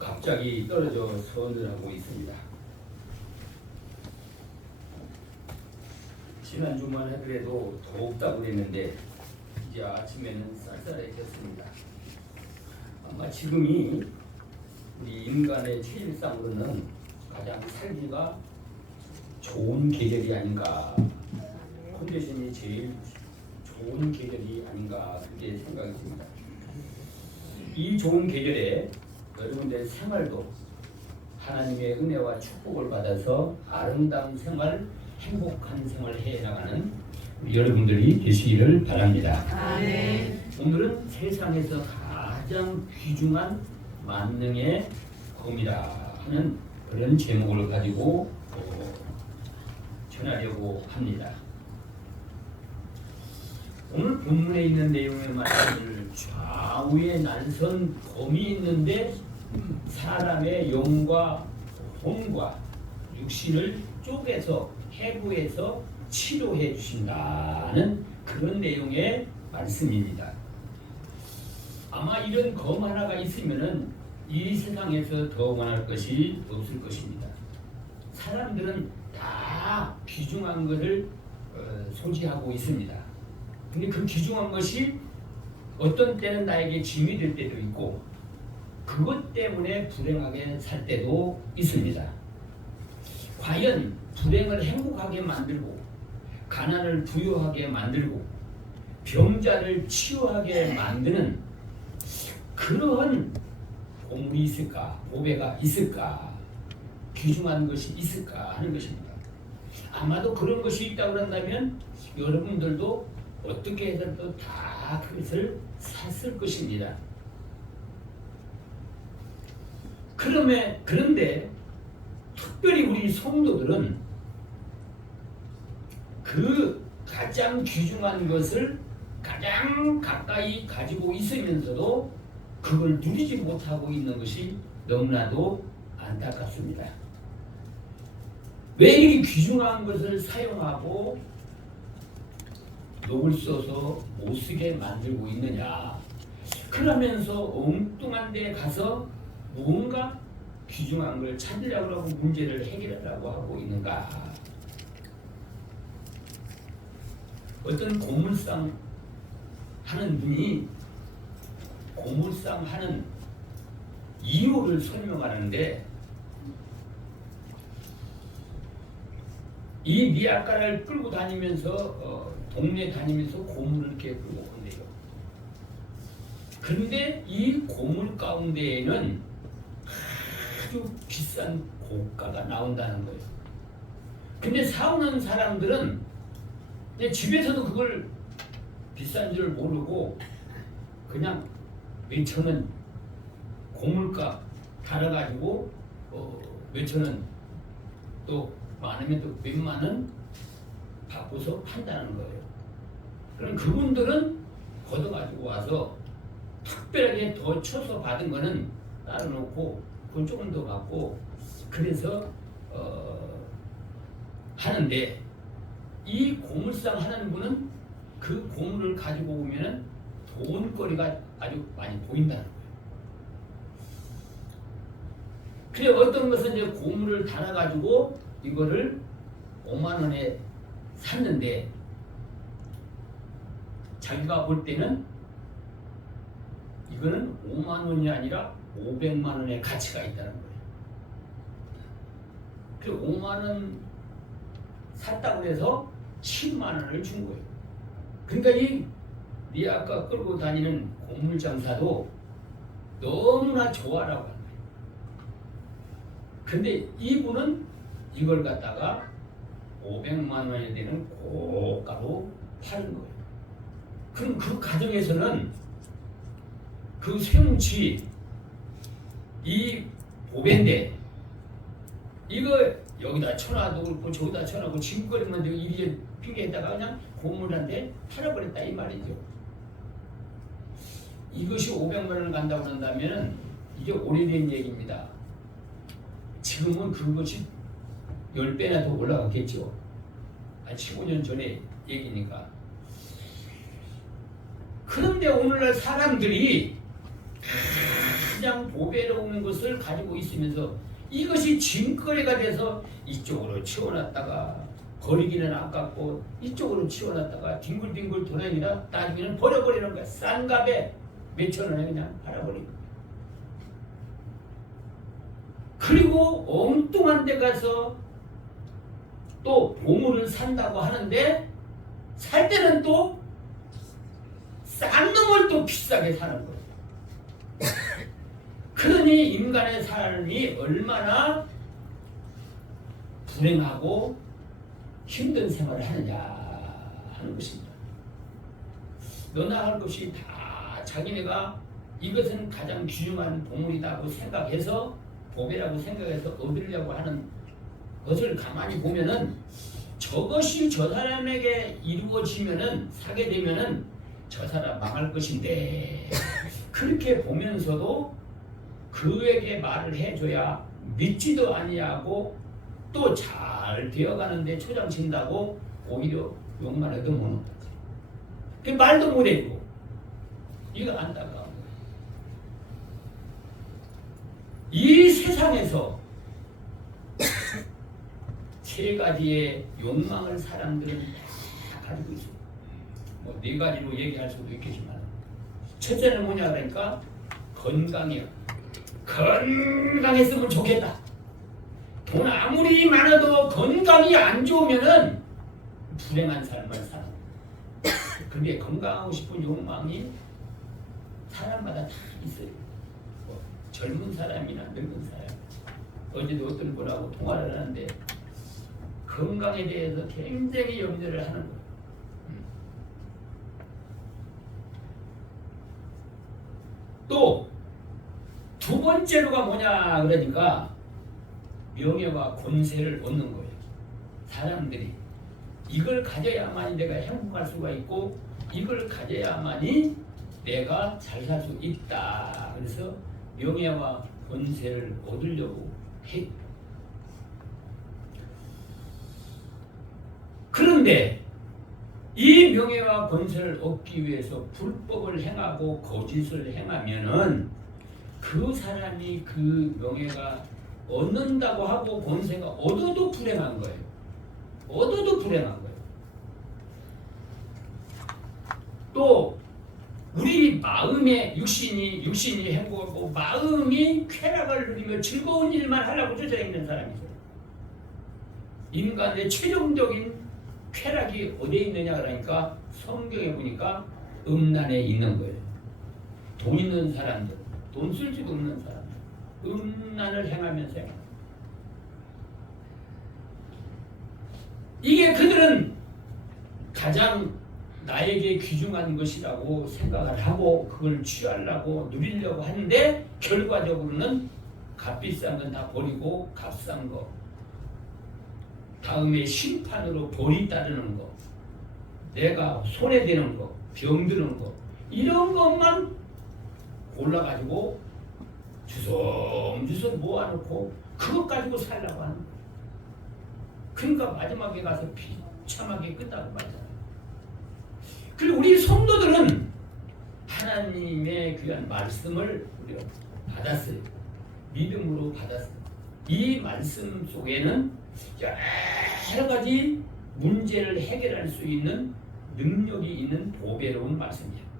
갑자기 떨어져 선을 하고 있습니다. 지난주만 해도 더웁다고 그랬는데 이제 아침에는 쌀쌀해졌습니다. 아마 지금이 우리 인간의 체질상으로는 가장 살기가 좋은 계절이 아닌가, 컨디션이 제일 좋은 계절이 아닌가 그렇게 생각이 듭니다. 이 좋은 계절에 여러분들의 생활도 하나님의 은혜와 축복을 받아서 아름다운 생활, 행복한 생활을 해나가는 여러분들이 되시기를 바랍니다. 아멘. 오늘은 세상에서 가장 귀중한 만능의 검이라 하는 그런 제목을 가지고 전하려고 합니다. 오늘 본문에 있는 내용의 말씀을 좌우에 날선 검이 있는데 사람의 영과魂과 육신을 쪼개서 해부해서 치료해 주신다는 그런 내용의 말씀입니다. 아마 이런 검 하나가 있으면은 이 세상에서 더 원할 것이 없을 것입니다. 사람들은 다 귀중한 것을 소지하고 있습니다. 근데 그 귀중한 것이 어떤 때는 나에게 짐이 될 때도 있고 그것 때문에 불행하게 살 때도 있습니다. 과연 불행을 행복하게 만들고 가난을 부유하게 만들고 병자를 치유하게 만드는 그러한 보물이 있을까, 보배가 있을까, 귀중한 것이 있을까 하는 것입니다. 아마도 그런 것이 있다고 한다면 여러분들도 어떻게 해서든 다 그것을 샀을 것입니다. 그런데 특별히 우리 성도들은 그 가장 귀중한 것을 가장 가까이 가지고 있으면서도 그걸 누리지 못하고 있는 것이 너무나도 안타깝습니다. 왜 이렇게 귀중한 것을 사용하고 녹을 써서 못 쓰게 만들고 있느냐? 그러면서 엉뚱한 데 가서 무언가 귀중한 걸 찾으려고 하고 문제를 해결하려고 하고 있는가? 어떤 고물상 하는 분이 고물상 하는 이유를 설명하는데 이 미약가를 끌고 다니면서 동네 다니면서 고물을 이렇게 끌고 온대요. 그런데 이 고물 가운데에는 아주 비싼 고가가 나온다는 거예요. 근데 사오는 사람들은 집에서도 그걸 비싼 줄 모르고 그냥 몇천 원 고물가 달아가지고 몇천 원 또 많으면 또 몇만 원 바꿔서 판다는 거예요. 그럼 그분들은 걷어가지고 와서 특별하게 더 쳐서 받은 거는 따로 놓고 그건 조금 더 받고 그래서 하는데 이 고물상 하는 분은 그 고물을 가지고 오면은 돈거리가 아주 많이 보인다는 거예요. 그래 어떤 것은 이제 고물을 달아가지고 이거를 5만 원에 샀는데 자기가 볼 때는 이거는 5만 원이 아니라 500만 원의 가치가 있다는 거예요. 그 5만 원 샀다고 해서 7만 원을 준 거예요. 그러니까 이 아까 끌고 다니는 고물장사도 너무나 좋아라고 하는 거예요. 근데 이분은 이걸 갖다가 500만 원이 되는 고가로 파는 거예요. 그럼 그 가정에서는 그 쇠뭉치 이 보배인데 이거 여기다 쳐놔도 그렇고 저기다 쳐놔도 짐거리만 이리 핑계에다가 그냥 고물한테 팔아버렸다 이 말이죠. 이것이 500만 원을 간다고 한다면 이게 오래된 얘기입니다. 지금은 그것이 10배나 더 올라갔겠죠. 한 15년 전에 얘기니까. 그런데 오늘날 사람들이 가장 보배로운 것을 가지고 있으면서 이것이 짐거리가 돼서 이쪽으로 치워놨다가 버리기는 아깝고 이쪽으로 치워놨다가 뒹굴뒹굴 돌아다니다 나중에는 버려버리는 거야. 싼 값에 몇천 원에 그냥 팔아버리고. 그리고 엉뚱한 데 가서 또 보물을 산다고 하는데 살 때는 또 싼 놈을 또 비싸게 사는 거예요. 그러니 인간의 삶이 얼마나 불행하고 힘든 생활을 하느냐 하는 것입니다. 너나 할 것이 다 자기네가 이것은 가장 귀중한 보물이라고 생각해서 보배라고 생각해서 얻으려고 하는 것을 가만히 보면은 저것이 저 사람에게 이루어지면은 사게 되면은 저 사람 망할 것인데 그렇게 보면서도 그에게 말을 해줘야 믿지도 아니하고 또 잘 되어가는데 초장친다고 오히려 욕만 해도 못 온다. 그 말도 못 해주고 이거 안타까운 거예요. 이 세상에서 세 가지의 욕망을 사람들은 다 가지고 있어요. 뭐 네 가지로 얘기할 수도 있겠지만 첫째는 뭐냐 그러니까 건강이요. 건강했으면 좋겠다. 돈 아무리 많아도 건강이 안 좋으면은 불행한 삶을 살아. 근데 건강하고 싶은 욕망이 사람마다 다 있어요. 뭐 젊은 사람이나 늙은 사람. 어제도 어떤 분하고 통화를 하는데 건강에 대해서 굉장히 염려를 하는 거예요. 또 두 번째로가 뭐냐 그러니까 명예와 권세를 얻는 거예요. 사람들이 이걸 가져야만이 내가 행복할 수가 있고 이걸 가져야만이 내가 잘 살 수 있다. 그래서 명예와 권세를 얻으려고 해. 그런데 이 명예와 권세를 얻기 위해서 불법을 행하고 거짓을 행하면은 그 사람이 그 명예가 얻는다고 하고 권세가 얻어도 불행한 거예요. 얻어도 불행한 거예요. 또 우리 마음의 육신이 행복하고 마음이 쾌락을 누리며 즐거운 일만 하려고 쫓아다니는 사람이 있어요. 인간의 최종적인 쾌락이 어디에 있느냐 그러니까 성경에 보니까 음란에 있는 거예요. 돈 있는 사람들, 돈 쓸 수도 없는 사람들, 음란을 행하면서 이게 그들은 가장 나에게 귀중한 것이라고 생각을 하고 그걸 취하려고 누리려고 하는데 결과적으로는 값비싼 건 다 버리고 값싼 거 다음에 심판으로 벌이 따르는 거 내가 손해되는 거 병드는 거 이런 것만 골라가지고 주섬주섬 모아놓고 그것 가지고 살려고 하는 거예요. 그러니까 마지막에 가서 비참하게 끝나고 말이야. 그리고 우리 성도들은 하나님의 귀한 말씀을 우리가 받았어요. 믿음으로 받았어요. 이 말씀 속에는 여러 가지 문제를 해결할 수 있는 능력이 있는 보배로운 말씀이에요.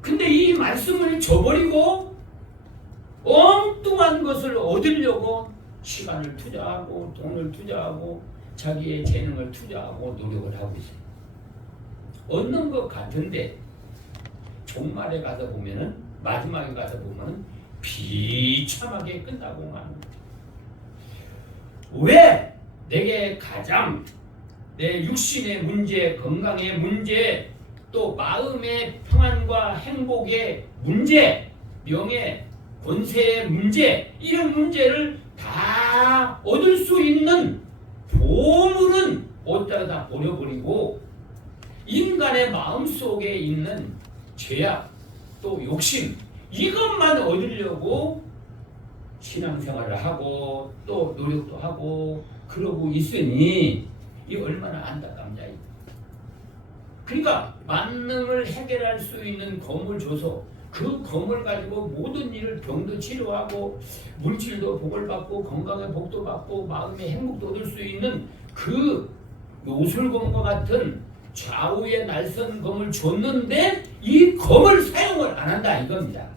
근데 이 말씀을 저버리고 엉뚱한 것을 얻으려고 시간을 투자하고 돈을 투자하고 자기의 재능을 투자하고 노력을 하고 있어요. 얻는 것 같은데 종말에 가서 보면은 마지막에 가서 보면은 비참하게 끝나고 마는 거예요. 왜 내게 가장 내 육신의 문제, 건강의 문제, 또 마음의 평안과 행복의 문제, 명예, 권세의 문제 이런 문제를 다 얻을 수 있는 보물은 어디다가 다 버려버리고 인간의 마음속에 있는 죄악 또 욕심 이것만 얻으려고 신앙생활을 하고 또 노력도 하고 그러고 있으니 이 얼마나 안타깝냐. 그러니까 만능을 해결할 수 있는 검을 줘서 그 검을 가지고 모든 일을 병도 치료하고 물질도 복을 받고 건강의 복도 받고 마음의 행복도 얻을 수 있는 그 요술검과 같은 좌우의 날선 검을 줬는데 이 검을 사용을 안 한다 이겁니다.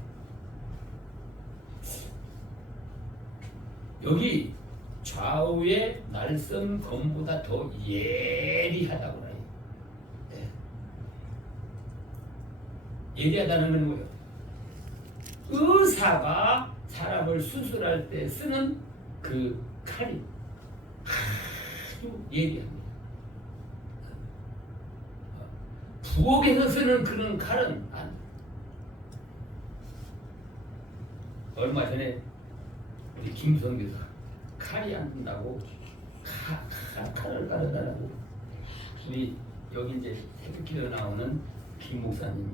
여기 좌우의 날선 검보다 더 예리하다고 해요. 네. 예리하다는 건 뭐예요? 의사가 사람을 수술할 때 쓰는 그 칼이 아주 예리합니다. 부엌에서 쓰는 그런 칼은 안. 얼마 전에 우리 김성규가 칼이 안 된다고 칼을 가져다라고 우리 여기 이제 새벽기도 나오는 김 목사님이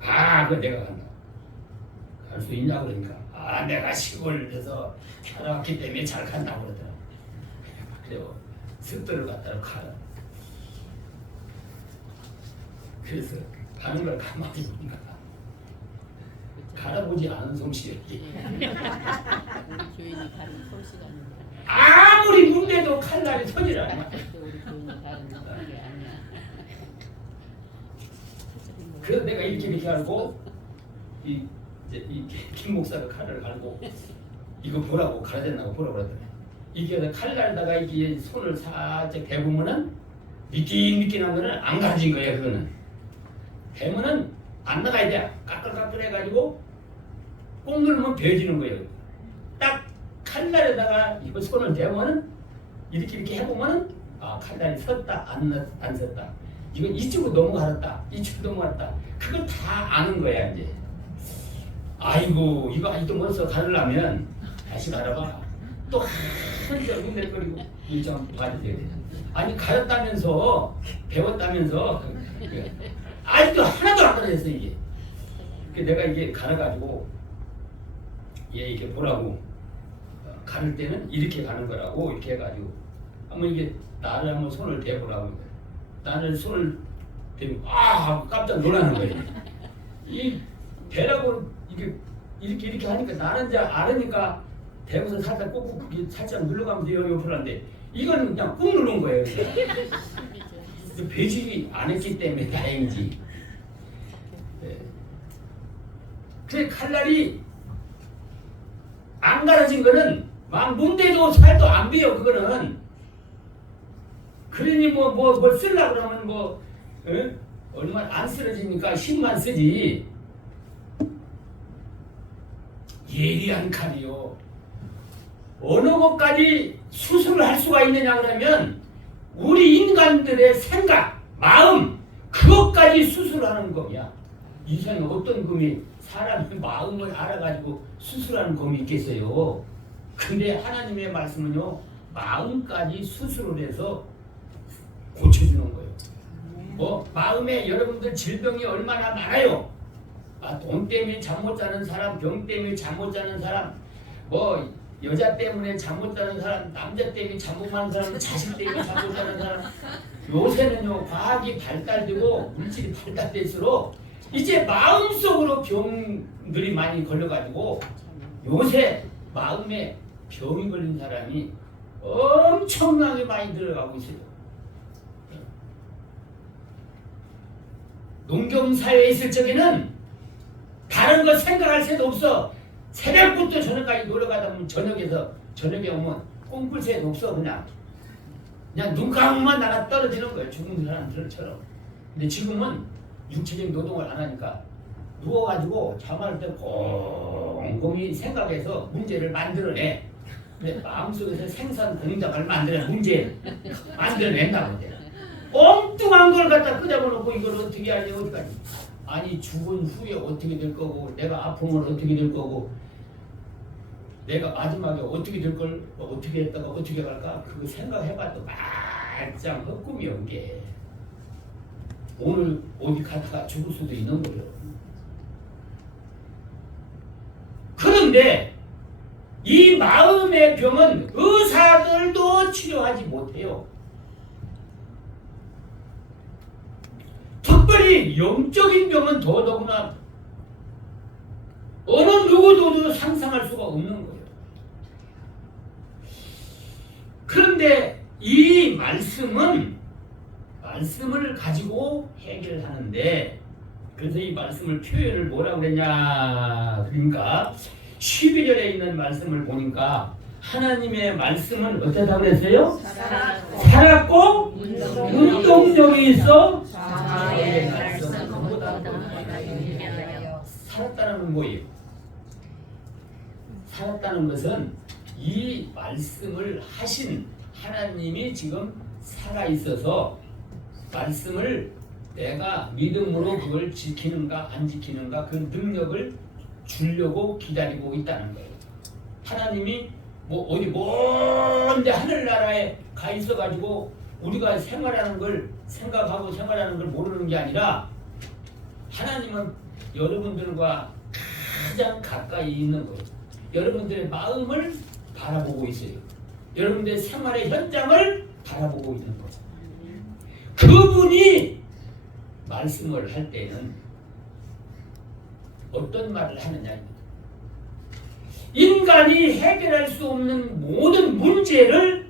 그거 내가 간다. 갈 수 있냐 그러니까 내가 시골에서 살아왔기 때문에 잘 간다고 그러더라. 그래요. 습도를 갖다가 칼을. 그래서 가는 걸 가만히 보니까 갈아보지 않은 솜씨였지. 우리 교인이 다른 솜씨가 아니야. 아무리 문대도 칼날이 서질 않아. 우리 교인이 다른 게 아니야. 그래서 내가 이렇게 하고 이 김 목사가 칼을 갈고 이거 보라고 갈아댔나고 보라고 그러더니 이게 칼 갈다가 이게 손을 살짝 대보면은 미끼미끼한 거는 안 가진 거예요. 그거는 대면은 안 나가야 돼. 까끌까끌 해가지고 꼭 누르면 베어지는 거예요. 딱 칼날에다가 이거 손을 대면은 이렇게 해보면은 칼날이 섰다 안 섰다. 이건 이쪽으로 넘어갔다 이쪽으로 넘어갔다. 그거 다 아는 거야 이제. 아이고 이거 아직도 먼저 가려면 다시 갈아봐. 또 한절 흔들거리고 이좀 봐주세요. 아니 가렸다면서 배웠다면서 아직도 하나도 안 가르쳤어 이게. 내가 이게 갈아가지고 얘 이렇게 보라고 가를 때는 이렇게 가는 거라고 이렇게 해가지고 한번 이게 나를 한번 손을 대보라고 나를 손을 대고 하고 깜짝 놀라는 거예요. 이 배라고 이렇게 하니까 나는 이제 알으니까 대고서 살짝 꾹꾹 살짝 눌러가면 돼요 옆으로 하는데 이거는 그냥 꾹 누른 거예요. 배식이 안 했기 때문에 다행이지. 네. 그 칼날이 안 갈아진 거는 막 문대도 살도 안 베요. 그거는 그러니 뭘 쓰려고 그러면 얼마 안 쓰러지니까 힘만 쓰지. 예리한 칼이요. 어느 것까지 수술을 할 수가 있느냐 그러면 우리 인간들의 생각, 마음 그것까지 수술하는 겁이야. 이 세상에 어떤 검이 사람의 마음을 알아가지고 수술하는 검이 있겠어요. 근데 하나님의 말씀은요 마음까지 수술을 해서 고쳐주는 거예요. 마음에 여러분들 질병이 얼마나 많아요. 돈 때문에 잠 못 자는 사람, 병 때문에 잠 못 자는 사람, 여자 때문에 잠 못 자는 사람, 남자 때문에 잠 못 자는 사람, 자식 때문에 잠 못 자는 사람. 요새는요 과학이 발달되고 물질이 발달될수록 이제 마음속으로 병들이 많이 걸려가지고 요새 마음에 병이 걸린 사람이 엄청나게 많이 들어가고 있어요. 농경사회에 있을 적에는 다른 거 생각할 새도 없어. 새벽부터 저녁까지 놀러가다 보면 저녁에 오면 꿈꿀 새도 없어. 그냥 눈 감으면 나가 떨어지는 거예요. 죽은 사람들처럼. 근데 지금은 육체적인 노동을 안 하니까 누워가지고 잠할 때 곰곰이 생각해서 문제를 만들어내. 근데 마음속에서 생산 공작을 문제 만들어낸다고 이제. 엉뚱한 걸 갖다 끄집어놓고 이걸 어떻게 하냐 어디까지. 아니 죽은 후에 어떻게 될 거고 내가 아프면 어떻게 될 거고 내가 마지막에 어떻게 될 걸 어떻게 했다가 어떻게 갈까 그거 생각해봐도 말짱 헛꿈이야 이게. 오늘 어디 가다가 죽을 수도 있는 거예요. 그런데 이 마음의 병은 의사들도 치료하지 못해요. 특별히 영적인 병은 더더구나 어느 누구도 상상할 수가 없는 거예요. 그런데 이 말씀을 가지고 해결하는데, 그래서 이 말씀을 표현을 뭐라고 그랬냐, 그러니까 12절에 있는 말씀을 보니까 하나님의 말씀은 어쩌다고 그랬어요? 살았고 운동력이 있어 자의 말씀보다 살았다는 건 뭐예요? 살았다는 것은 이 말씀을 하신 하나님이 지금 살아있어서 말씀을 내가 믿음으로 그걸 지키는가 안 지키는가 그 능력을 주려고 기다리고 있다는 거예요. 하나님이 뭐 어디 먼데 하늘나라에 가 있어가지고 우리가 생활하는 걸 생각하고 생활하는 걸 모르는 게 아니라 하나님은 여러분들과 가장 가까이 있는 거예요. 여러분들의 마음을 바라보고 있어요. 여러분들의 생활의 현장을 바라보고 있는 거예요. 그분이 말씀을 할 때는 어떤 말을 하느냐, 인간이 해결할 수 없는 모든 문제를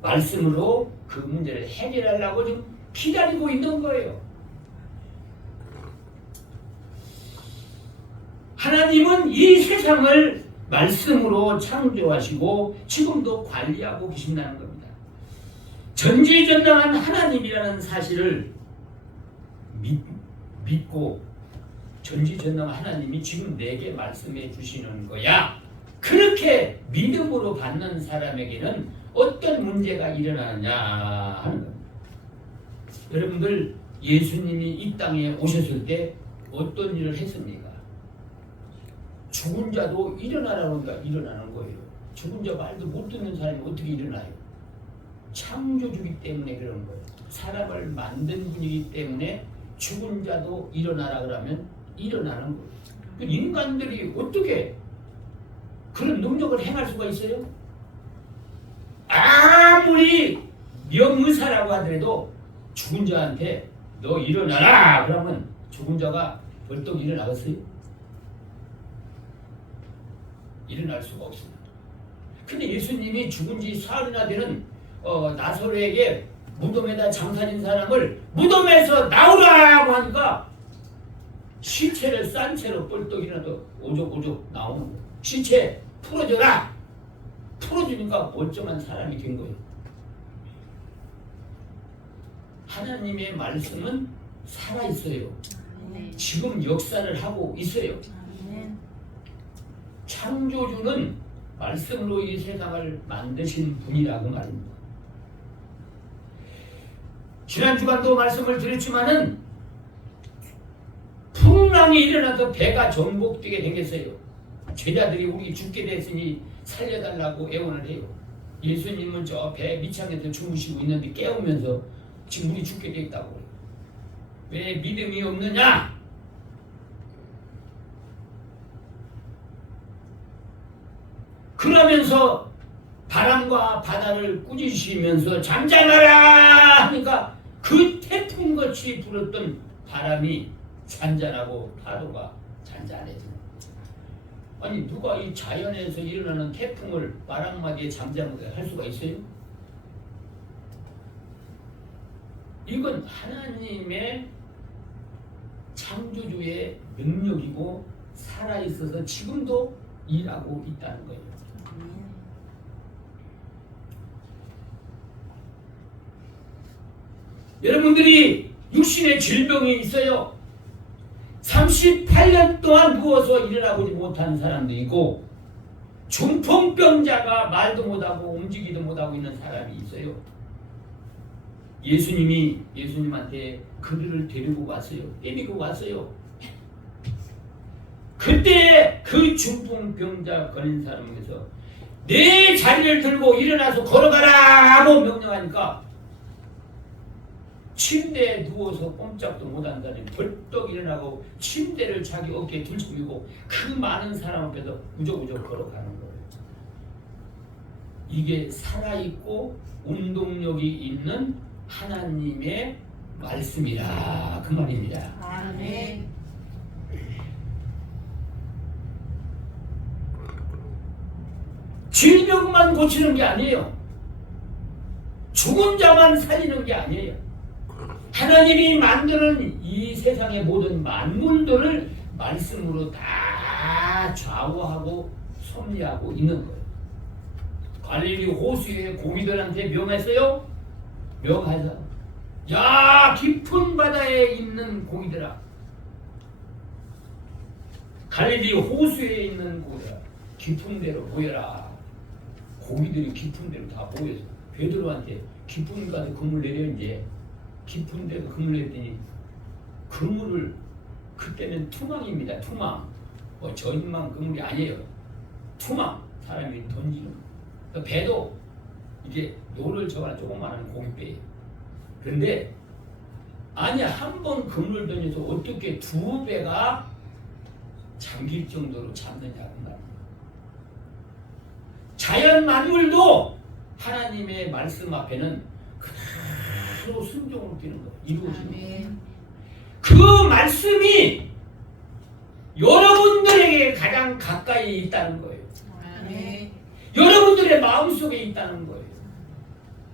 말씀으로 그 문제를 해결하려고 지금 기다리고 있는 거예요. 하나님은 이 세상을 말씀으로 창조하시고 지금도 관리하고 계신다는 겁니다. 전지전능한 하나님이라는 사실을 믿고 전지전능한 하나님이 지금 내게 말씀해 주시는 거야. 그렇게 믿음으로 받는 사람에게는 어떤 문제가 일어나느냐 하는 겁니다. 여러분들 예수님이 이 땅에 오셨을 때 어떤 일을 했습니까? 죽은 자도 일어나라고 하니까 일어나는 거예요. 죽은 자 말도 못 듣는 사람이 어떻게 일어나요? 창조주기 때문에 그런 거예요. 사람을 만든 분이기 때문에 죽은 자도 일어나라 그러면 일어나는 거예요. 인간들이 어떻게 그런 능력을 행할 수가 있어요? 아무리 명의사라고 하더라도 죽은 자한테 너 일어나라 그러면 죽은 자가 벌떡 일어나겠어요? 일어날 수가 없습니다. 근데 예수님이 죽은 지 사흘이나 되는 나사로에게 무덤에다 장사진 사람을 무덤에서 나오라고 하니까 시체를 싼 채로 뻘떡 일어나도 오죽오죽 나오는 거예요. 시체 풀어줘라. 풀어주니까 멀쩡한 사람이 된 거예요. 하나님의 말씀은 살아있어요. 지금 역사를 하고 있어요. 창조주는 말씀으로 이 세상을 만드신 분이라고 말입니다. 지난 주간도 말씀을 드렸지만은 풍랑이 일어나서 배가 전복되게 생겼어요. 제자들이 우리 죽게 됐으니 살려달라고 애원을 해요. 예수님은 저 배 밑창에서 주무시고 있는데 깨우면서 지금 우리 죽게 됐다고 해요. 왜 믿음이 없느냐? 그러면서 바람과 바다를 꾸짖으시면서 잠잠하라 하니까 그 태풍같이 불었던 바람이 잔잔하고 파도가 잔잔해지는. 아니 누가 이 자연에서 일어나는 태풍을 말 한마디에 잠잠하게 할 수가 있어요? 이건 하나님의 창조주의 능력이고 살아있어서 지금도 일하고 있다는 거예요. 여러분들이 육신의 질병이 있어요. 38년 동안 누워서 일어나보지 못하는 사람도 있고 중풍병자가 말도 못하고 움직이도 못하고 있는 사람이 있어요. 예수님한테 그들을 데리고 왔어요. 데리고 왔어요. 그때 그 중풍병자 걸린 사람에게서 내 자리를 들고 일어나서 걸어가라 하고 명령하니까 침대에 누워서 꼼짝도 못한 사람이 벌떡 일어나고 침대를 자기 어깨에 들썩이고 그 많은 사람 앞에서 우적우적 걸어가는 거예요. 이게 살아있고 운동력이 있는 하나님의 말씀이라 그 말입니다. 아멘. 질병만 고치는 게 아니에요. 죽은 자만 살리는 게 아니에요. 하나님이 만드는 이 세상의 모든 만물들을 말씀으로 다 좌우하고 섭리하고 있는 거예요. 갈릴리 호수의 고기들한테 명했어요. 명하자. 야, 깊은 바다에 있는 고기들아, 갈릴리 호수에 있는 고기들아, 깊은 데로 모여라. 고기들이 깊은 데로 다 모여서 베드로한테 깊은 데로 그물 내려. 이제 깊은 데로 그물 내더니 그물을, 그때는 투망입니다. 투망. 뭐 전망 그물이 아니에요. 투망. 사람이 던지는. 그 배도 이게 노를 저거나 조그마한 고깃배예요. 그런데 아니, 한 번 그물을 던져서 어떻게 두 배가 잠길 정도로 잡느냐 그 말이에요. 자연 만물도 하나님의 말씀 앞에는 그대로 순종으로 뛰는 거예요. 이루어지는 거예요. 그 말씀이 여러분들에게 가장 가까이 있다는 거예요. 아멘. 여러분들의 마음속에 있다는 거예요.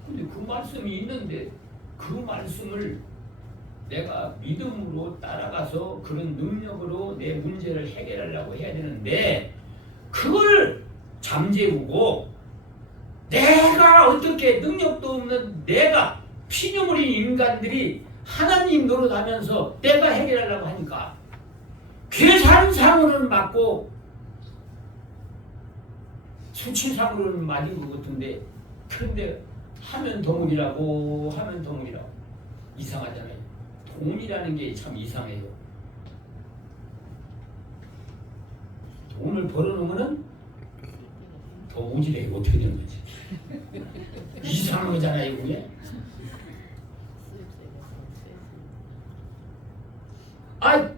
근데 그 말씀이 있는데 그 말씀을 내가 믿음으로 따라가서 그런 능력으로 내 문제를 해결하려고 해야 되는데, 그걸 잠재우고 내가 어떻게 능력도 없는 내가 피조물인 인간들이 하나님 노릇하면서 내가 해결하려고 하니까 괴산상으로는 맞고 수치상으로는 맞은 것 같은데, 그런데 하면 동물이라고 하면 동물이라고. 이상하잖아요. 돈이라는 게 참 이상해요. 돈을 벌어놓으면 더 오지랖이 어떻게 되는 거지? 이상한 거잖아요, 그게.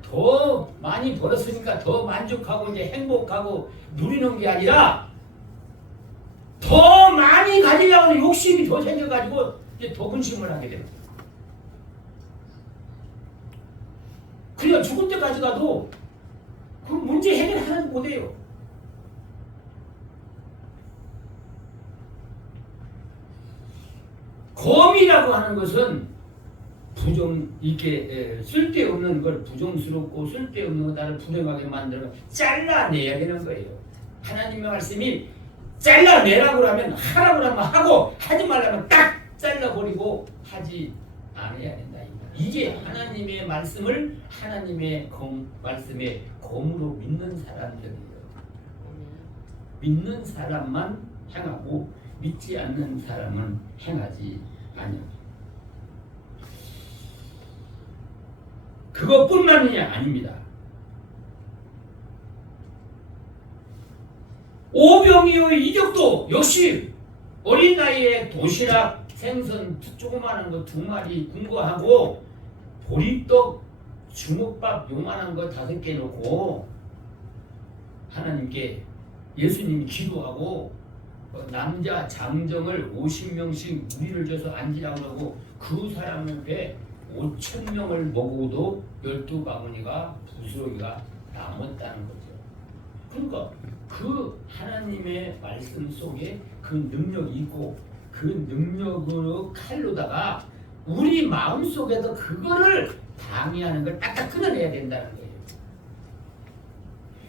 더 많이 벌었으니까 더 만족하고 이제 행복하고 누리는 게 아니라 더 많이 가지려고 하는 욕심이 더 생겨가지고 이제 더 근심을 하게 됩니다. 그냥 죽을 때까지 가도 그 문제 해결 하나도 못해요. 검이라고 하는 것은 이렇게 쓸데없는 걸 부정스럽고 쓸데없는 거 나를 불행하게 만들어 잘라내야 되는 거예요. 하나님의 말씀이 잘라내라고 하면 하라고 하면 하고 하지 말라면 딱 잘라버리고 하지 않아야 된다. 이게 하나님의 말씀을 하나님의 말씀의 검으로 믿는 사람들이에요. 믿는 사람만 행하고 믿지 않는 사람은 행하지 않아요. 그것뿐만이 아닙니다. 오병이어의 이적도 역시 어린 나이에 도시락 생선 조그마한 거 2마리 군거하고 보리떡 주먹밥 요만한 거 5개 놓고 하나님께 예수님이 기도하고 남자 장정을 50명씩 우리를 줘서 앉으라고 하고 그 사람 앞에 5,000명을 먹어도 12바구니가 부스러기가 남았다는 거죠. 그러니까 그 하나님의 말씀 속에 그 능력이 있고 그 능력으로 칼로다가 우리 마음속에서 그거를 방해하는 걸 딱딱 끊어내야 된다는 거예요.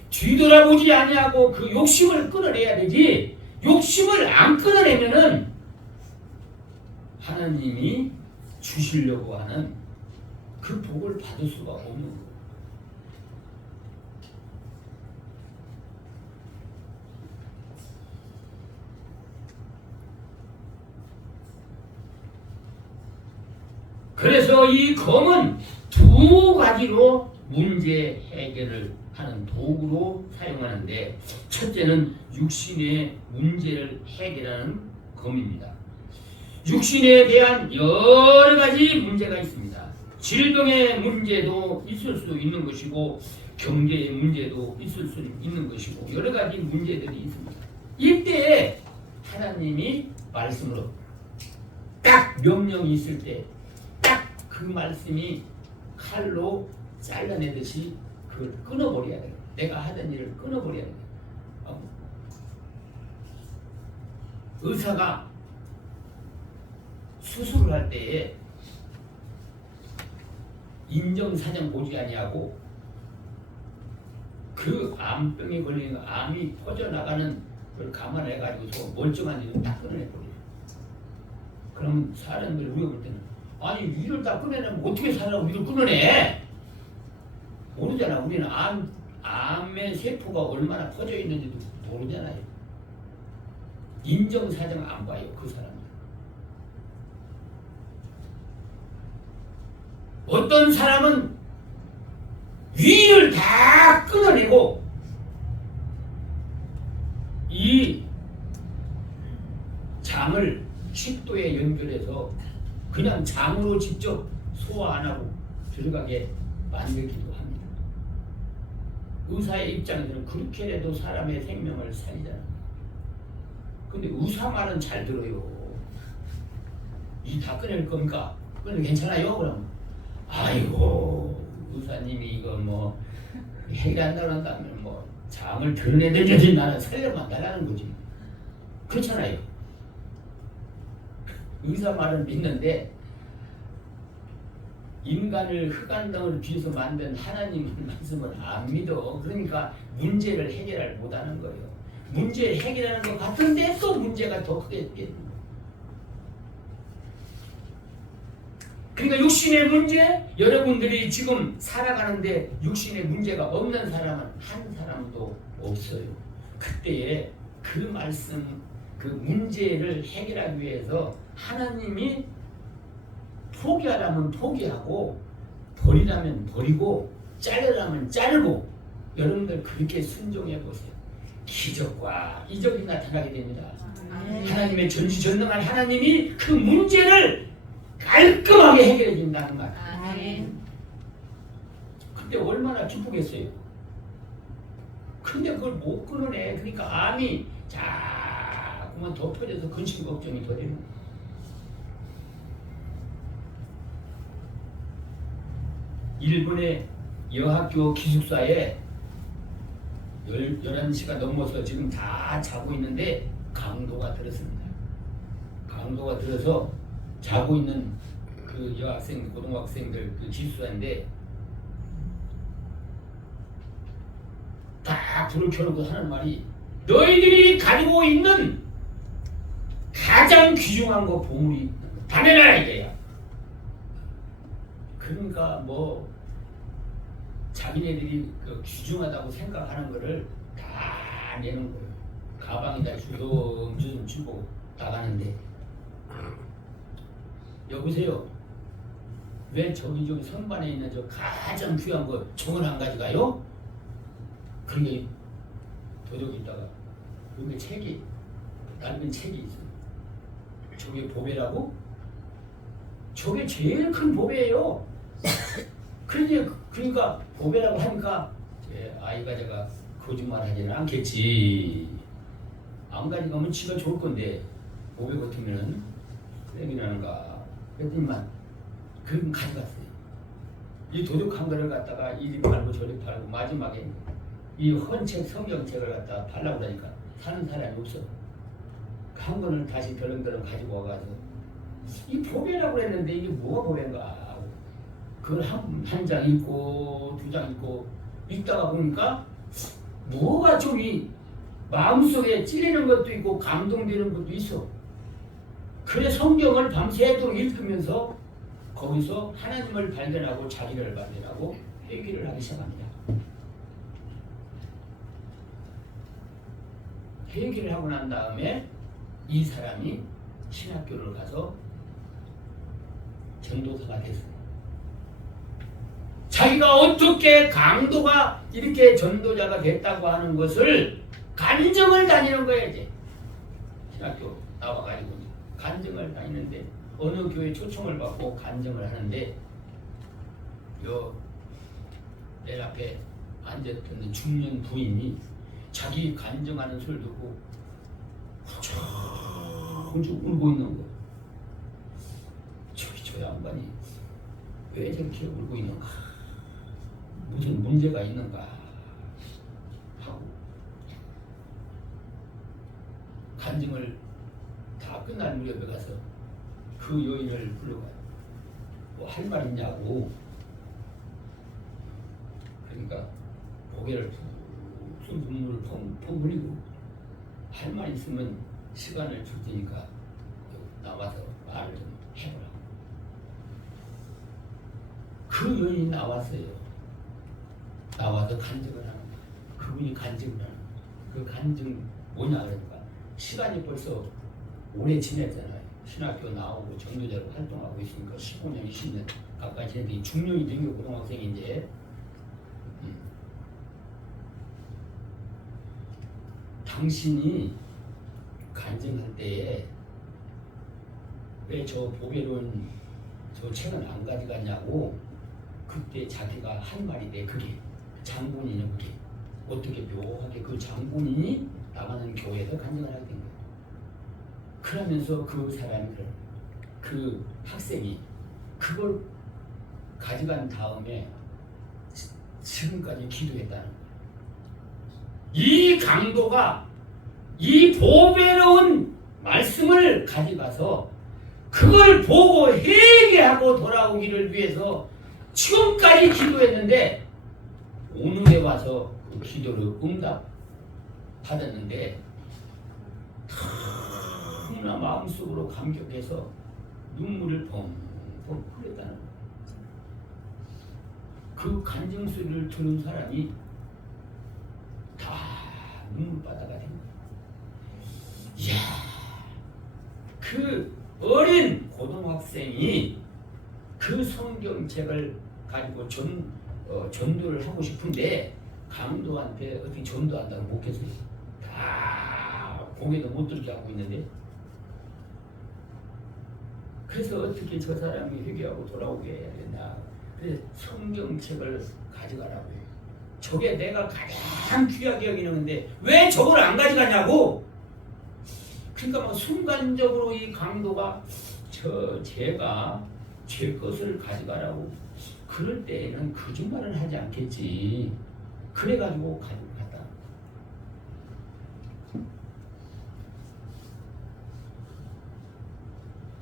뒤돌아보지 아니하고 그 욕심을 끊어내야 되지, 욕심을 안 끊어내면은 하나님이 주시려고 하는 그 복을 받을 수가 없는 거예요. 그래서 이 검은 2가지로 문제 해결을 하는 도구로 사용하는데, 첫째는 육신의 문제를 해결하는 검입니다. 육신에 대한 여러 가지 문제가 있습니다. 질병의 문제도 있을 수 있는 것이고 경제의 문제도 있을 수 있는 것이고 여러 가지 문제들이 있습니다. 이때 하나님이 말씀으로 딱 명령이 있을 때 딱 그 말씀이 칼로 잘라내듯이 그걸 끊어버려야 돼요. 내가 하던 일을 끊어버려야 돼요. 의사가 수술을 할 때에 인정사정 보지 아니하고 그 암병에 걸리는 암이 퍼져나가는 걸 감안해가지고서 멀쩡한 일을 딱 끊어내버려요. 그럼 사람들이 우리가 볼 때는 아니 위를 다 끊어내면 어떻게 사람을 위를 끊어내? 모르잖아. 우리는 암의 세포가 얼마나 퍼져 있는지도 모르잖아요. 인정사정 안 봐요. 그 사람은. 어떤 사람은 위를 다 끊어내고 이 장을 식도에 연결해서 그냥 장으로 직접 소화 안 하고 들어가게 만들기도 합니다. 의사의 입장에서는 그렇게 해도 사람의 생명을 살리잖아요. 근데 의사 말은 잘 들어요. 이 다 끊을 겁니까? 끊으면 괜찮아요? 그럼 아이고 의사님이 이거 뭐 해결한다고 한다면 뭐 장을 드러내든지 나는 살려만 달라는 거지. 그렇잖아요. 의사 말은 믿는데 인간을 흑암덩어리 뒤에서 만든 하나님 말씀은 안 믿어. 그러니까 문제를 해결을 못하는 거예요. 문제를 해결하는 것 같은데 또 문제가 더 크게 되는 거예요. 그러니까 육신의 문제, 여러분들이 지금 살아가는데 육신의 문제가 없는 사람은 한 사람도 없어요. 그때에 그 말씀, 그 문제를 해결하기 위해서 하나님이 포기하라면 포기하고 버리라면 버리고 자르라면 자르고 여러분들 그렇게 순종해 보세요. 기적과 이적이 나타나게 됩니다. 하나님의 전지전능한 하나님이 그 문제를 깔끔하게 해결해 준다는 말. 근데 얼마나 기쁘겠어요. 근데 그걸 못 끊어내. 그러니까 암이 자꾸만 더 퍼져서 근심 걱정이 더 되는 거예요. 일본의 여학교 기숙사에 11시가 넘어서 지금 다 자고 있는데 강도가 들었습니다. 강도가 들어서 자고 있는 그 여학생, 고등학생들 그 기숙사인데 다 불을 켜놓고 하는 말이 너희들이 가지고 있는 가장 귀중한 거 보물이 다 내놔라 이거야. 그러니까 뭐 자기네들이 그 귀중하다고 생각하는 거를 다 내는 거예요. 가방에다 주섬주섬 주고 나가는데 여보세요. 왜 저기 선반에 있는 저 가장 귀한 거 저건 안 가져가요? 그게 도적이 있다가 여기 책이 낡은 책이 있어요. 저게 보배라고? 저게 제일 큰 보배예요. 그러니까 보배라고 하니까 아이가 제가 거짓말 하지는 않겠지. 안 가져가면 지가 좋을 건데 보배 같으면은 쓰레기라는가. 그랬더니만 그럼 가져갔어요. 이 도둑한 거를 갖다가 이리 팔고 저리 팔고 마지막에 이 헌책 성경책을 갖다가 팔라고 하니까 사는 사람이 없어. 한 권을 다시 덜렁덜렁 가지고 와가서 이 보배라고 그랬는데 이게 뭐가 보배인가. 그걸 한 장 읽고 두 장 읽고 읽다가 보니까 뭐가 좀 이 마음속에 찔리는 것도 있고 감동되는 것도 있어. 그래 성경을 밤새도록 읽으면서 거기서 하나님을 발견하고 자기를 발견하고 회개를 하기 시작합니다. 회개를 하고 난 다음에 이 사람이 신학교를 가서 전도사가 됐어요. 자기가 어떻게 강도가 이렇게 전도자가 됐다고 하는 것을 간증을 다니는 거야. 이제 신학교 나와가지고 간증을 다니는데 어느 교회 초청을 받고 간증을 하는데 내 앞에 앉았던 중년 부인이 자기 간증하는 소리를 듣고 쭉 울고 있는 거야. 저 양반이 왜 저렇게 울고 있는가? 무슨 문제가 있는가? 하고 간증을 다 끝날 무렵에 가서 그 여인을 불러가요. 뭐 할 말 있냐고. 그러니까 고개를 푹 눈물을 펑펑 흘리고 할 말 있으면 시간을 줄 테니까 나와서 말을 좀 해보라고. 그 여인이 나왔어요. 나와서 간증을 하는 거예요. 그분이 간증을 하는 거예요. 그 간증 뭐냐 그러니까 시간이 벌써 오래 지냈잖아요. 신학교 나오고 전도자로 활동하고 있으니까 15년, 20년 가까이 지냈더니 중년이 된 게 고등학생이 이제 당신이 간증할 때에 왜 저 보배로운 저 책은 안 가져갔냐고 그때 자기가 한 말인데 그게 장본인은 그게 어떻게 묘하게 그 장본인이 나가는 교회에서 간증을 하게 된 거예요. 그러면서 그 사람이 그 학생이 그걸 가져간 다음에 지금까지 기도했다는 거예요. 이 강도가 이 보배로운 말씀을 가져가서 그걸 보고 회개하고 돌아오기를 위해서 지금까지 기도했는데 오늘에 와서 그 기도를 응답 받았는데 너무나 마음속으로 감격해서 눈물을 펑펑 흘렸다는 거예요. 그 간증 소리를 들은 사람이 다 눈물바다가 된 거예요. 이야, 그 어린 고등학생이 그 성경책을 가지고 전도를 하고 싶은데 강도한테 어떻게 전도한다고 못 했어요. 다 고개도 못 들게 하고 있는데 그래서 어떻게 저 사람이 회개하고 돌아오게 해야 되나. 그래서 성경책을 가져가라고 해요. 저게 내가 가장 귀하게 여기는 건데 왜 저걸 안 가져가냐고. 그러니까 막 순간적으로 이 강도가 제가 제 것을 가져가라고 그럴 때에는 거짓말을 하지 않겠지. 그래가지고 가지고 갔다.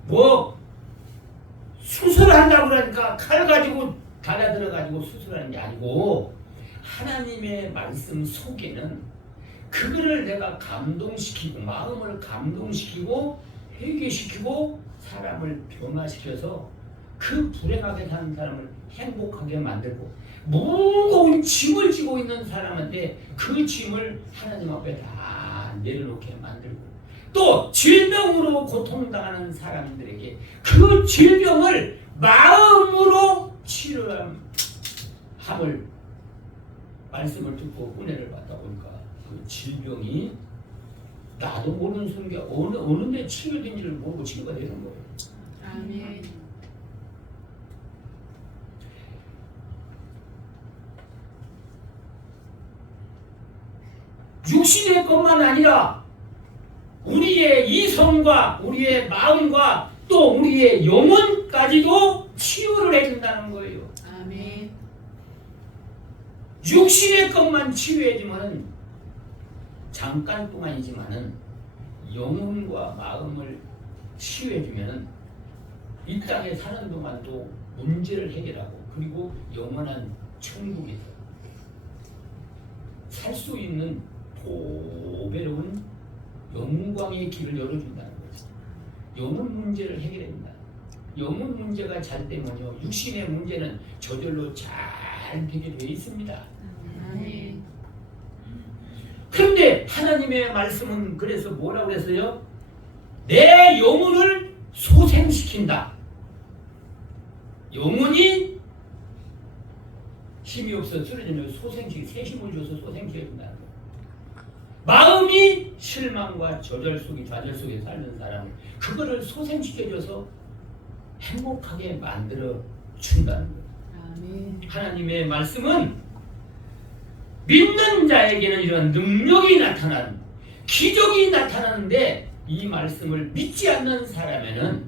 뭐 수술한다고 그러니까 칼 가지고 달아들어가지고 수술하는 게 아니고 하나님의 말씀 속에는 그거를 내가 감동시키고 마음을 감동시키고 회개시키고 사람을 변화시켜서 그 불행하게 사는 사람을 행복하게 만들고 무거운 짐을 지고 있는 사람한테 그 짐을 하나님 앞에 다 내려놓게 만들고 또 질병으로 고통당하는 사람들에게 그 질병을 마음으로 치료함을 말씀을 듣고 은혜를 받다 보니까 그 질병이 나도 모르는 순간 어느 데 치료된지를 모르고 치료가 되는 거예요. 아멘. 육신의 것만 아니라 우리의 이성과 우리의 마음과 또 우리의 영혼까지도 치유를 해준다는 거예요. 아멘. 육신의 것만 치유해주면 잠깐 동안이지만은 영혼과 마음을 치유해주면 이 땅에 사는 동안도 문제를 해결하고 그리고 영원한 천국에서 살 수 있는 보배로운 영광의 길을 열어준다는 거죠. 영혼 문제를 해결해준다. 영혼 문제가 잘 되면요 육신의 문제는 저절로 잘 해결되어 있습니다. 아멘. 그런데 하나님의 말씀은 그래서 뭐라고 그랬어요? 내 영혼을 소생시킨다. 영혼이 힘이 없어 쓰러지면 새 힘을 줘서 소생시켜준다는 거예요. 마음이 실망과 좌절 속에 살는 사람을 그거를 소생시켜줘서 행복하게 만들어 준다는 거예요. 아멘. 하나님의 말씀은 믿는 자에게는 이런 능력이 나타나는 기적이 나타나는데 이 말씀을 믿지 않는 사람에는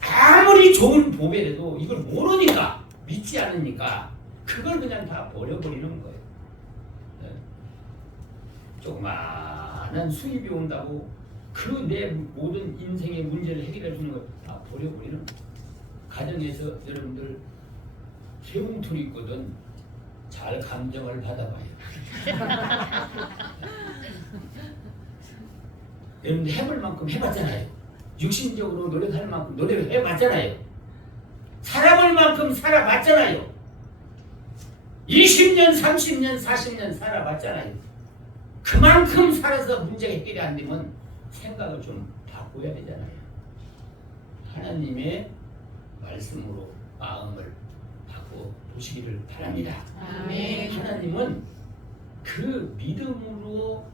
아무리 좋은 보배라도 이걸 모르니까 믿지 않으니까 그걸 그냥 다 버려버리는 거예요. 네. 조그마한 수입이 온다고 그 내 모든 인생의 문제를 해결해 주는 걸 다 버려버리는 거예요. 가정에서 여러분들 해웅툴이 있거든. 잘 감정을 받아봐요. 여러분들 해볼 만큼 해봤잖아요. 육신적으로 노력할 만큼 노력을 해봤잖아요. 살아볼 만큼 살아봤잖아요. 20년, 30년, 40년 살아봤잖아요. 그만큼 살아서 문제가 해결이 안 되면 생각을 좀 바꿔야 되잖아요. 하나님의 말씀으로 마음을 바꿔 보시기를 바랍니다. 아멘. 하나님은 그 믿음으로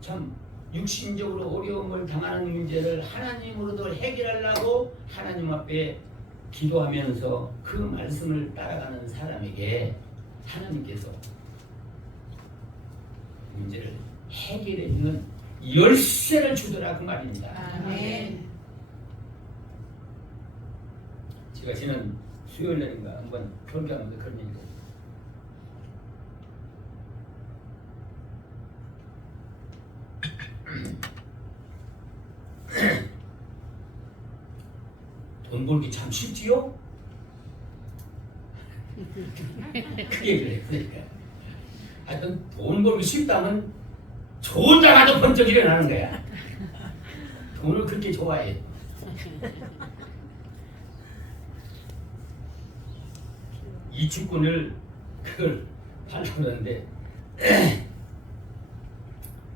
참 육신적으로 어려움을 당하는 문제를 하나님으로도 해결하려고 하나님 앞에 기도하면서 그 말씀을 따라가는 사람에게 하나님께서 문제를 해결해 주는 열쇠를 주더라 그 말입니다. 아멘. 제가 지난 수요일 날인가 한번 설교하면서 그런 얘기를 했어요. 돈 벌기 참 쉽지요? 그 얘기를 했으니까. 하여튼 돈 벌기 쉽다면 좋은 나라도 번쩍 일어나는 거야. 돈을 그렇게 좋아해. 이 주권을 그걸 팔려고 하는데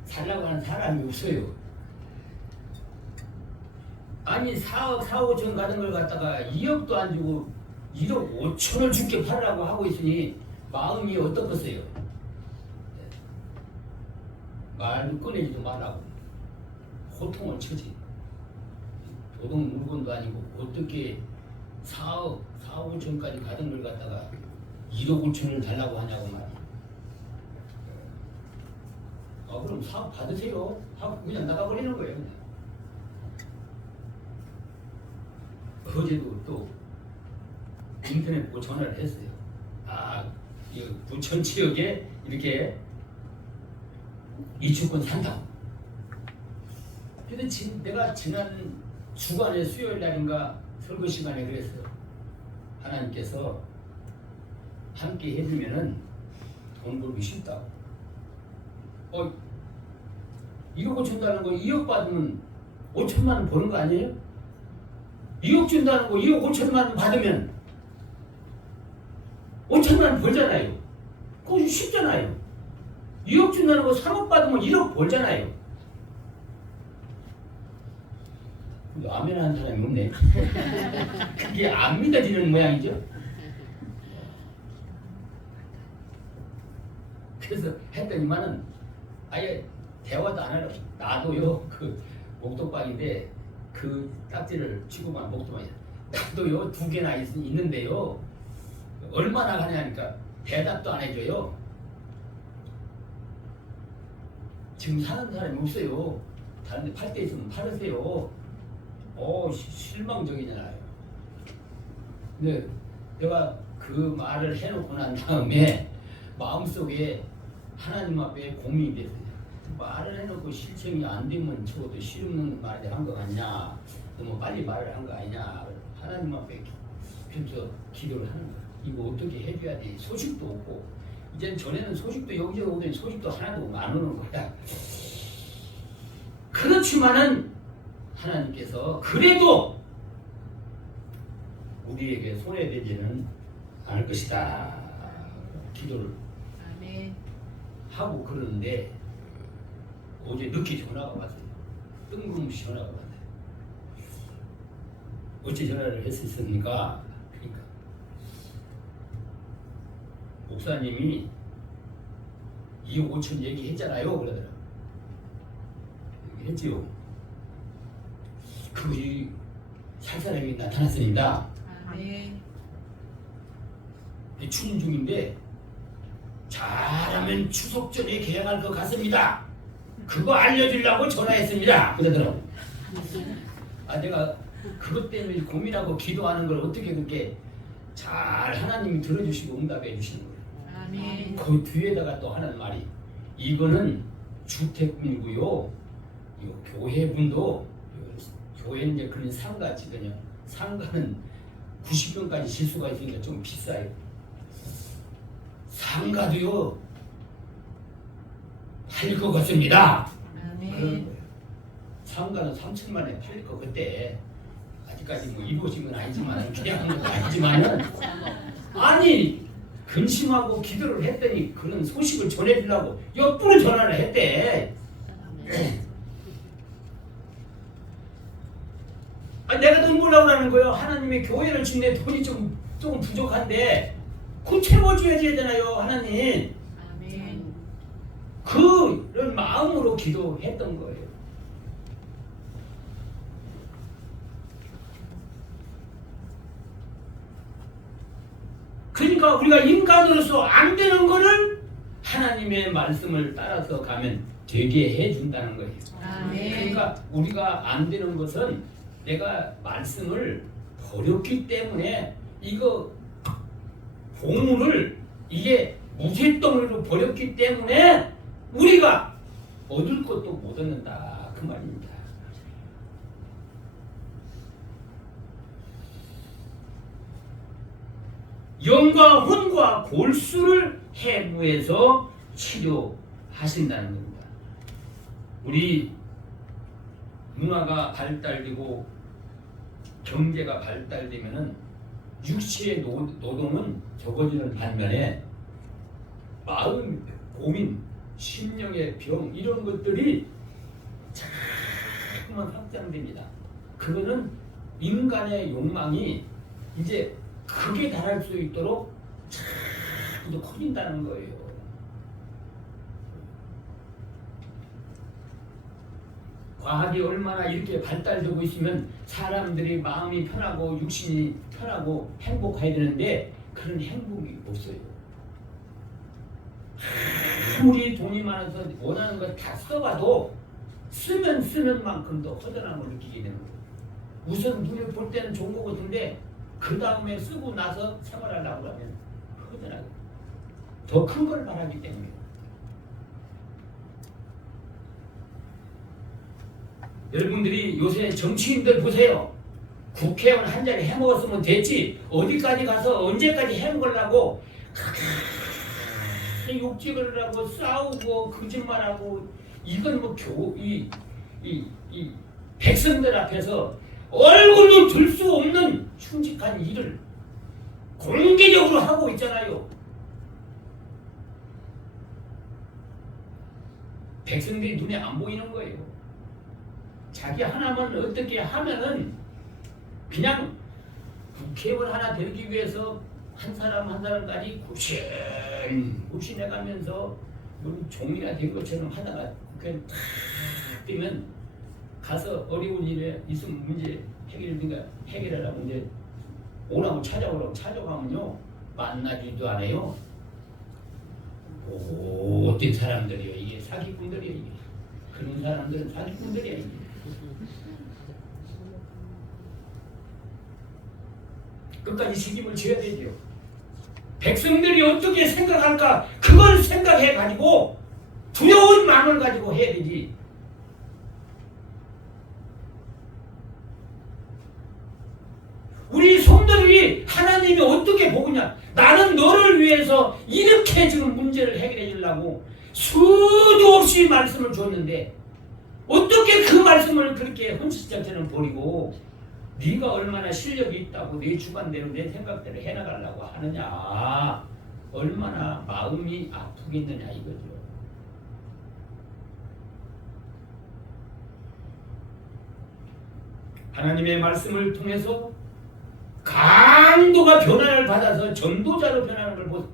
살라고 하는 사람이 없어요. 아니 4억 5천 가던 걸 갖다가 2억도 안 주고 1억 5천을 줄게 팔으라고 하고 있으니 마음이 어떻겠어요? 말도 꺼내지도 말라고 호통을 치지. 도둑 물건도 아니고 어떻게 4억 5천까지 가던 걸 갖다가 1억 5천을 달라고 하냐고 말이야. 그럼 사업 받으세요 하고 그냥 나가버리는 거예요. 그냥. 어제도 또 인터넷 보고 전화를 했어요. 이 부천 지역에 이렇게 이주권 산다고. 근데 지금 내가 지난 주간에 수요일 날인가 설교 시간에 그랬어요. 하나님께서 함께 해주면은 돈 벌기 쉽다고. 1억 5천 다는 거 2억 받으면 5천만 원 버는 거 아니에요? 2억 준다는 거 2억 5천만 원 받으면 5천만 원 벌잖아요. 그거 쉽잖아요. 2억 준다는 거 3억 받으면 1억 벌잖아요. 근데 아멘 하는 사람이 없네. 그게 안 믿어지는 모양이죠. 그래서 했더니만은 아예 대화도 안 하려고. 나도요 그 목독방인데 그 딱지를 치고만 목독방이야. 나도요 2개나 있는데요 얼마나 가냐니까 대답도 안 해줘요. 지금 사는 사람이 없어요. 다른 데 팔 때 있으면 팔으세요. 실망적이잖아요. 근데 내가 그 말을 해놓고 난 다음에 마음속에 하나님 앞에 고민이 됐어요. 말을 해놓고 실천이 안 되면 적어도 실없는 말을 한 거 같냐, 너무 빨리 말을 한 거 아니냐. 하나님 앞에 그래서 기도를 하는 거야. 이거 어떻게 해줘야 돼? 소식도 없고, 이제 전에는 소식도 여기저기 오더니 소식도 하나도 안 오는 거야. 그렇지만은 하나님께서 그래도 우리에게 손해되지는 않을 것이다 기도를 아멘. 하고 그러는데 어제 늦게 전화가 왔어요. 뜬금없이 전화가 왔어요. 어째 전화를 했었습니까? 그러니까 목사님이 2억 5천 얘기했잖아요. 그러더라고요. 얘기했지요. 그것이 살 사람이 나타났습니다. 아멘. 추운 중인데 잘하면 추석 전에 계약할 것 같습니다. 그거 알려주려고 전화했습니다. 그러더라고. 내가 그것 때문에 고민하고 기도하는 걸 어떻게 그렇게 잘 하나님이 들어주시고 응답해 주시는 거예요. 아멘. 그 뒤에다가 또 하는 말이 이거는 주택분이고요. 이 교회분도 교회는 이제 그런 상가지거든요. 상가는 90평까지 질 수가 있으니까 좀 비싸요. 상가도요 팔릴 것 같습니다. 그런 거예요. 상가는 3천만에 팔릴 거 그때 아직까지 뭐 이루어진 건 아니지만 그냥 한 것도 아니지만은 아니 근심하고 기도를 했더니 그런 소식을 전해주려고 옆으로 전화를 했대. 아, 내가 돈 벌려고 하는 거예요. 하나님의 교회를 짓는데 돈이 조금 부족한데 그 채워줘야 되잖아요. 하나님. 아멘. 그런 마음으로 기도했던 거예요. 그러니까 우리가 인간으로서 안 되는 거를 하나님의 말씀을 따라서 가면 되게 해준다는 거예요. 아멘. 그러니까 우리가 안 되는 것은 내가 말씀을 버렸기 때문에 이거 보물을 이게 무쇠덩어리로 버렸기 때문에 우리가 얻을 것도 못 얻는다 그 말입니다. 영과 혼과 골수를 해부해서 치료하신다는 겁니다. 우리 문화가 발달되고 경제가 발달되면은 육체의 노동은 적어지는 반면에 마음, 고민, 심령의 병 이런 것들이 자꾸만 확장됩니다. 그거는 인간의 욕망이 이제 극에 달할 수 있도록 자꾸 커진다는 거예요. 과학이 얼마나 이렇게 발달되고 있으면 사람들이 마음이 편하고 육신이 편하고 행복해야 되는데 그런 행복이 없어요. 아무리 돈이 많아서 원하는 거 다 써봐도 쓰면 쓰는 만큼 더 허전함을 느끼게 되는 거예요. 우선 눈에 볼 때는 좋은 거 같은데 그 다음에 쓰고 나서 생활하려고 하면 허전하고 더 큰 걸 바라기 때문에. 여러분들이 요새 정치인들 보세요. 국회의원 한 자리 해먹었으면 됐지 어디까지 가서 언제까지 해먹으려고 욕짓을 하고 싸우고 거짓말하고 이건 뭐 이 백성들 앞에서 얼굴도 들 수 없는 흉측한 일을 공개적으로 하고 있잖아요. 백성들이 눈에 안 보이는 거예요. 자기 하나만 어떻게 하면은 그냥 국회의원 하나 되기 위해서 한 사람 한 사람까지 굽신해가면서 종이나 된 것처럼 하다가 국회에 탁 뜨면 가서 어려운 일에 있으면 문제 해결하라고 이제 오라고 찾아오라고 찾아가면요 만나지도 않아요. 못된 사람들이요. 이게 사기꾼들이요. 이게. 그런 사람들은 사기꾼들이야. 이게. 끝까지 책임을 져야 되죠. 백성들이 어떻게 생각할까 그걸 생각해가지고 두려운 마음을 가지고 해야 되지. 우리 성도들이 하나님이 어떻게 보느냐. 나는 너를 위해서 이렇게 지금 문제를 해결해 주려고 수도 없이 말씀을 줬는데 어떻게 그 말씀을 그렇게 헌신자처럼 버리고 네가 얼마나 실력이 있다고 네 주관대로 내 생각대로 해나가려고 하느냐. 얼마나 마음이 아프겠느냐 이거죠. 하나님의 말씀을 통해서 강도가 변화를 받아서 전도자로 변하는 걸 보세요.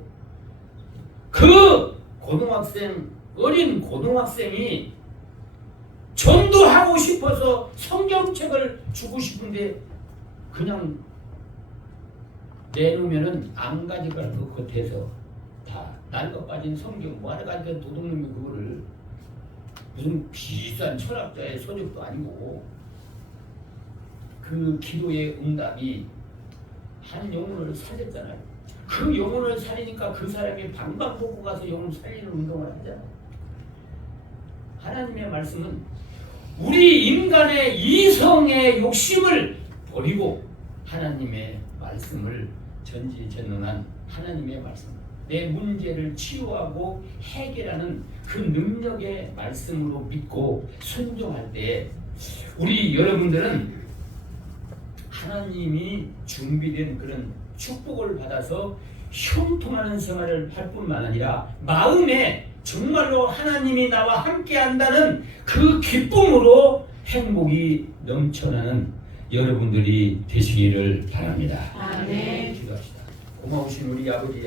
그 고등학생, 어린 고등학생이 전도하고 싶어서 성경책을 주고 싶은데 그냥 내놓으면은 안 가져갈 것 같아서 다 낡아 빠진 성경 뭐하러 가지고 도둑놈이 그거를 무슨 비싼 철학자의 서적도 아니고 그 기도의 응답이 한 영혼을 살렸잖아요. 그 영혼을 살리니까 그 사람이 방방 보고 가서 영혼 살리는 운동을 하잖아요. 하나님의 말씀은 우리 인간의 이성의 욕심을 버리고 하나님의 말씀을 전지전능한 하나님의 말씀, 내 문제를 치유하고 해결하는 그 능력의 말씀으로 믿고 순종할 때 우리 여러분들은 하나님이 준비된 그런 축복을 받아서 형통하는 생활을 할 뿐만 아니라 마음에 정말로 하나님이 나와 함께 한다는 그 기쁨으로 행복이 넘쳐나는 여러분들이 되시기를 바랍니다. 아멘. 기도합시다. 고마우신 우리 아버지